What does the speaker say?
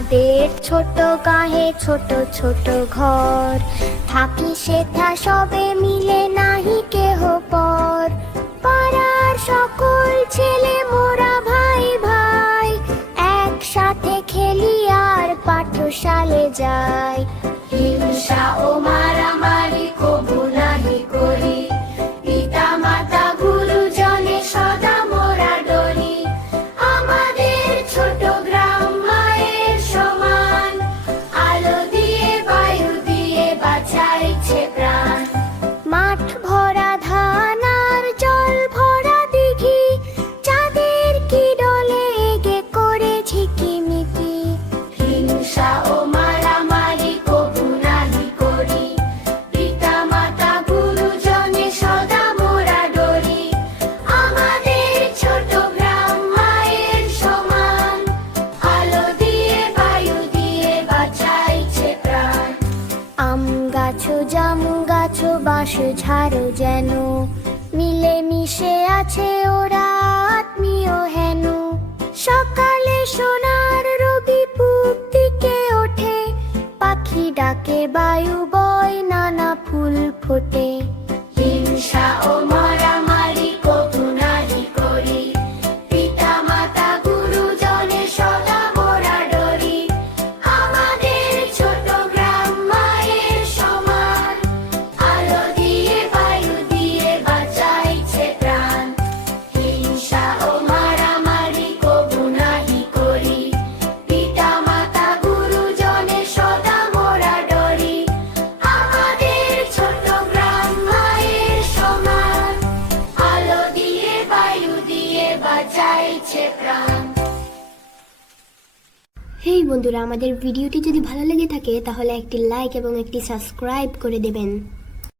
আমাদের ছোট গায়ে ছোট ছোট ঘর, থাকি সেথা সবে মিলে নাহি কেহ পর। পাড়ার সকল ছেলে মোরা ভাই ভাই, একসাথে খেলি আর পাঠশালে যাই। হিংসা ও মারামারি কবু নাহি করি, পিতা মাতা গুরুজনে সদা মোরা ডরি। আমাদের ছোট গ্রাম মায়ের সমান, আলো দিয়ে বায়ু দিয়ে বাঁচাইছে প্রাণ। মাঠ ভরা ধান আর জল ভরা দিঘি, চাঁদের কি ডলে এগে করে ঝিকিমিকি। হিংসা ও মারামারি কবু নাহি করি, পিতা মাতা গুরুজনে সদা মোরা ডরি। আমাদের ছোট গ্রাম মায়ের সমান, আলো দিয়ে বায়ু দিয়ে বাঁচাইছে প্রাণ। আম গাছো জাম গাছো বাঁশ ঝাড়ো যেন, মিলে মিশে আছে ওরা আত্মীয় হেন। সকালে সোনার রবি পূব দিকে ওঠে, পাখি ডাকে বায়ু বয় নানা ফুল ফোটে। হিংসা ও মারামারি কবু নাহি করি, পিতা মাতা গুরুজনে সদা মোরা ডরি। আমাদের ছোট গ্রাম মায়ের সমান, আলো দিয়ে বায়ু দিয়ে বাঁচাইছে প্রাণ। হিংসা ও মারামারি কবু নাহি করি, পিতা মাতা গুরুজনে সদা মোরা ডরি। আমাদের ছোট গ্রাম মায়ের সমান, আলো দিয়ে বায়ু দিয়ে বাঁচাইছে প্রাণ। হেই বন্ধুরা, আমাদের ভিডিওটি যদি ভালো লেগে থাকে তাহলে একটি লাইক এবং একটি সাবস্ক্রাইব করে দেবেন।